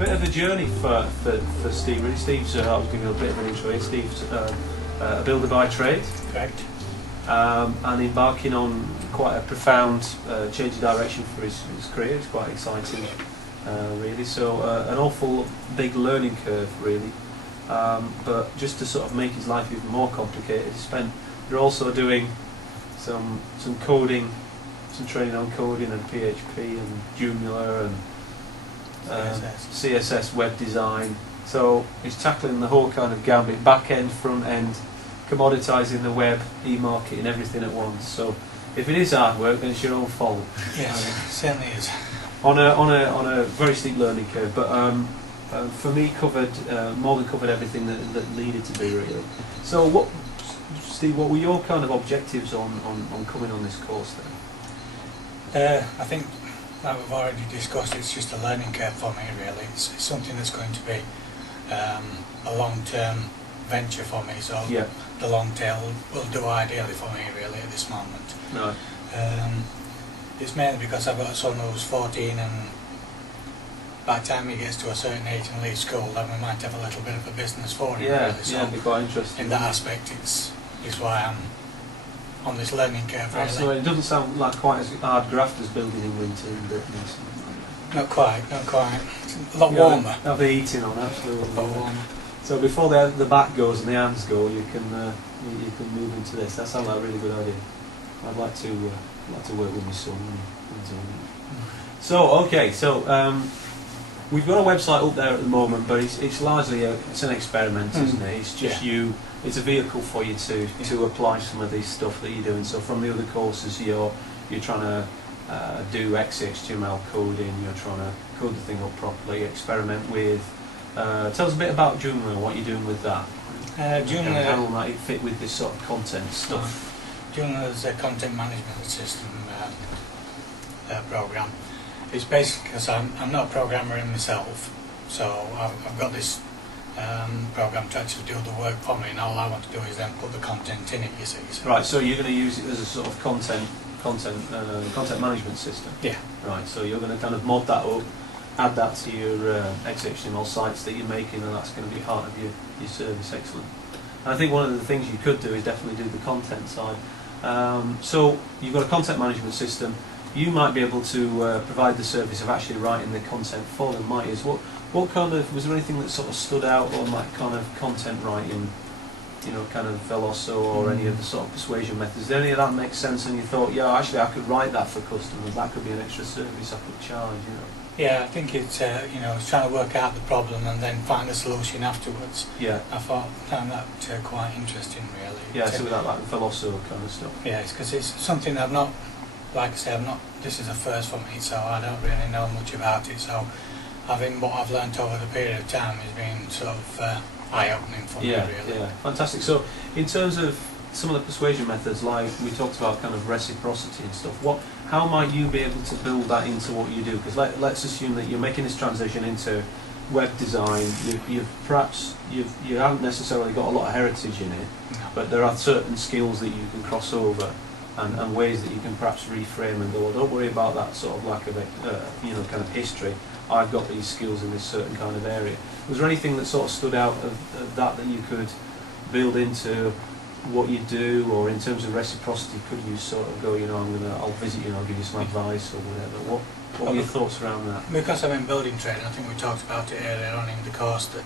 bit of a journey for Steve. Really, Steve's. I'll give you a bit of an intro here. Steve's a builder by trade. Correct. And embarking on quite a profound change of direction for his career. It's quite exciting, really. So an awful big learning curve, really. But just to sort of make his life even more complicated, you're also doing some coding, some training on coding and PHP and Joomla and CSS web design. So he's tackling the whole kind of gambit, back end, front end, commoditising the web, eMarketing, everything at once. So if it is hard work, then it's your own fault. Yes, it certainly is. On a very steep learning curve, but for me, more than covered everything that needed to be, really. So Steve, what were your kind of objectives on coming on this course then? I think, like we've already discussed, it's just a learning curve for me, really. It's something that's going to be a long-term venture for me, so yeah. The long tail will do ideally for me, really, at this moment. No. It's mainly because I've got a son who's 14, and by the time he gets to a certain age and leaves school, then we might have a little bit of a business for him. Yeah, really. So yeah, it'd be quite interesting. in that aspect, it's why I'm on this learning curve, really. Absolutely. It doesn't sound like quite as hard graft as building in winter in Britain. Not quite. It's a lot warmer. Have the heating on, absolutely. A lot warmer. So before the back goes and the hands go, you can move into this. That sounds like a really good idea. I'd like to work with my son. So okay, we've got a website up there at the moment, but it's largely it's an experiment, isn't it? It's just it's a vehicle for you to apply some of this stuff that you're doing. So from the other courses, you're trying to do XHTML coding, you're trying to code the thing up properly, experiment with. Tell us a bit about Joomla and what you're doing with that. Joomla, how might it fit with this sort of content stuff? Joomla is a content management system program. It's basically because I'm not a programmer in myself, so I've got this program to actually do the work for me, and all I want to do is then put the content in it. You see. Right. So you're going to use it as a sort of content management system. Yeah. Right. So you're going to kind of mod that up, add that to your XHTML sites that you're making, and that's going to be part of your service. Excellent. And I think one of the things you could do is definitely do the content side. So you've got a content management system. You might be able to provide the service of actually writing the content for them, might you? What kind of, was there anything that sort of stood out on that kind of content writing, kind of Veloso or any of the sort of persuasion methods? Did any of that make sense and you thought, yeah, actually I could write that for customers, that could be an extra service I could charge, Yeah, I think it's it's trying to work out the problem and then find a solution afterwards. Yeah. I found that quite interesting, really. Yeah, so with that like Veloso kind of stuff. Yeah, because it's something that I've not, like I say, this is a first for me, so I don't really know much about it. So what I've learnt over the period of time has been sort of eye-opening for me, really. Yeah, fantastic. So in terms of some of the persuasion methods, like we talked about kind of reciprocity and stuff, how might you be able to build that into what you do? Because let's assume that you're making this transition into web design. You haven't necessarily got a lot of heritage in it, but there are certain skills that you can cross over and ways that you can perhaps reframe and go, well, don't worry about that sort of lack of kind of history. I've got these skills in this certain kind of area. Was there anything that sort of stood out of that you could build into what you do, or in terms of reciprocity, could you sort of go, I'll visit you and I'll give you some advice or whatever? What were your thoughts around that? Because I'm in building trade, I think we talked about it earlier on in the course, that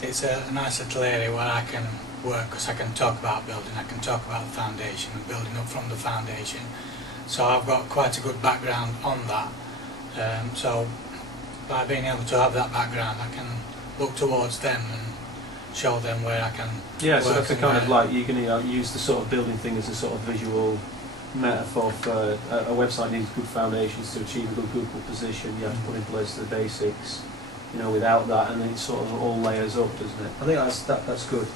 it's a nice little area where I can work, because I can talk about building, I can talk about the foundation and building up from the foundation. So I've got quite a good background on that. So by being able to have that background, I can look towards them and show them where I can. Yeah, so that's a kind of like you're going to use the sort of building thing as a sort of visual metaphor for a website needs good foundations to achieve a good Google position. You have to put in place the basics, without that, and then it sort of all layers up, doesn't it? I think that's good.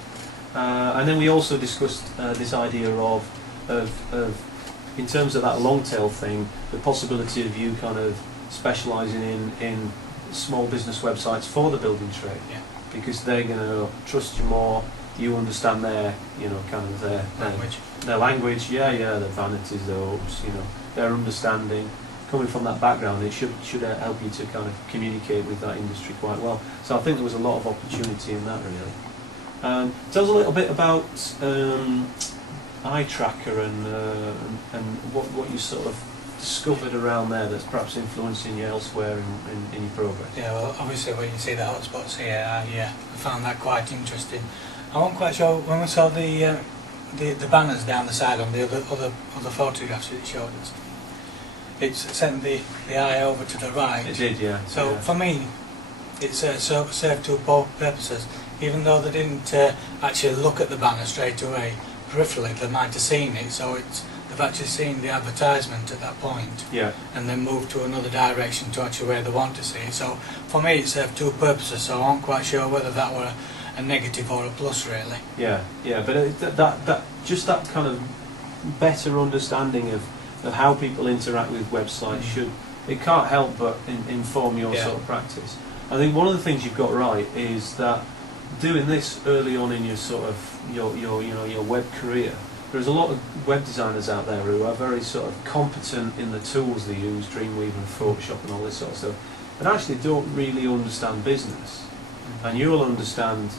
And then we also discussed this idea of in terms of that long tail thing, the possibility of you kind of specialising in small business websites for the building trade, because they're going to trust you more. You understand their, kind of their language, their vanities, their hopes, their understanding, coming from that background, it should help you to kind of communicate with that industry quite well. So I think there was a lot of opportunity in that, really. Tell us a little bit about eye tracker and what you sort of discovered around there that's perhaps influencing you elsewhere in your progress. Yeah, well, obviously when you see the hotspots here, I found that quite interesting. I wasn't quite sure when we saw the banners down the side on the other photographs that it showed us. It sent the eye over to the right. It did, yeah. So yeah. for me, it served two purposes. Even though they didn't actually look at the banner straight away, peripherally they might have seen it. So they've actually seen the advertisement at that point, yeah, and then moved to another direction to actually where they want to see it. So for me, it served two purposes. So I wasn't quite sure whether that were a negative or a plus, really. Yeah, yeah. But that just that kind of better understanding of how people interact with websites it can't help but inform your sort of practice. I think one of the things you've got right is that doing this early on in your sort of your web career, there's a lot of web designers out there who are very sort of competent in the tools they use, Dreamweaver and Photoshop and all this sort of stuff, but actually don't really understand business. And you'll understand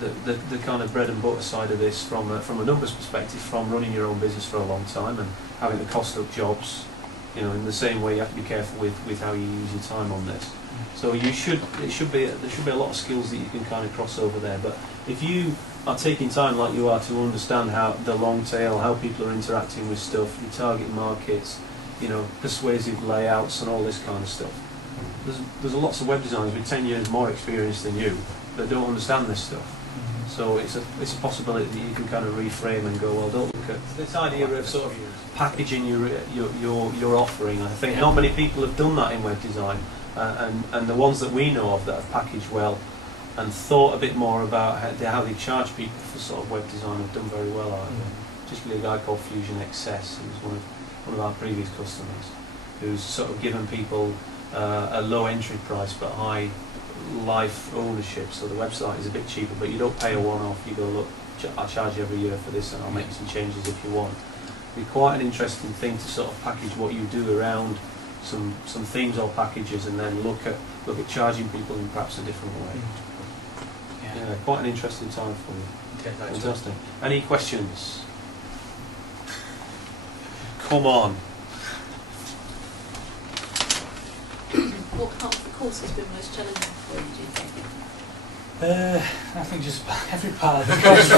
the kind of bread and butter side of this from a numbers perspective, from running your own business for a long time and having to cost up jobs. In the same way, you have to be careful with how you use your time on this. So there should be a lot of skills that you can kind of cross over there. But if you are taking time like you are to understand how the long tail, how people are interacting with stuff, your target markets, persuasive layouts and all this kind of stuff. There's lots of web designers with 10 years more experience than you that don't understand this stuff. So it's a possibility that you can kind of reframe and go, well, don't look at this idea of sort of packaging your offering. I think not many people have done that in web design, and the ones that we know of that have packaged well and thought a bit more about how they charge people for sort of web design have done very well. Particularly a guy called Fusion XS, who's one of our previous customers, who's sort of given people a low entry price but high life ownership, so the website is a bit cheaper, but you don't pay a one-off. You go, look, I'll charge you every year for this and I'll make some changes if you want. It'd be quite an interesting thing to sort of package what you do around some themes or packages, and then look at charging people in perhaps a different way. Yeah, quite an interesting time for you. Fantastic. Any questions? Come on. What part of the course has been most challenging for you, do you think? I think just every part of the course.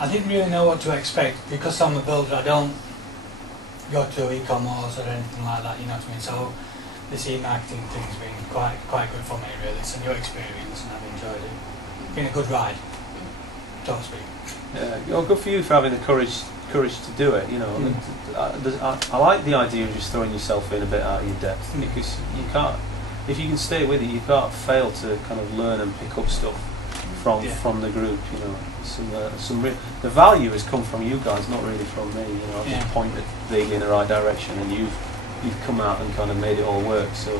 I didn't really know what to expect because I'm a builder. I don't go to e-commerce or anything like that. You know what I mean? So this eMarketing thing's been quite good for me. Really, it's a new experience and I've enjoyed it. It's been a good ride, so to speak. Yeah, well, good for you for having the courage to do it. I like the idea of just throwing yourself in a bit out of your depth, because you can't, if you can stay with it, you can't fail to kind of learn and pick up stuff from the group. The value has come from you guys, not really from me. I've just pointed vaguely in the right direction, and you've come out and kind of made it all work. So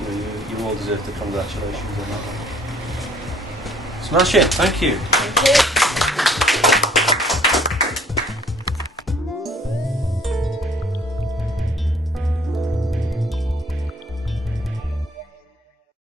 you all deserve the congratulations on that one. Smash it! Thank you. Thank you.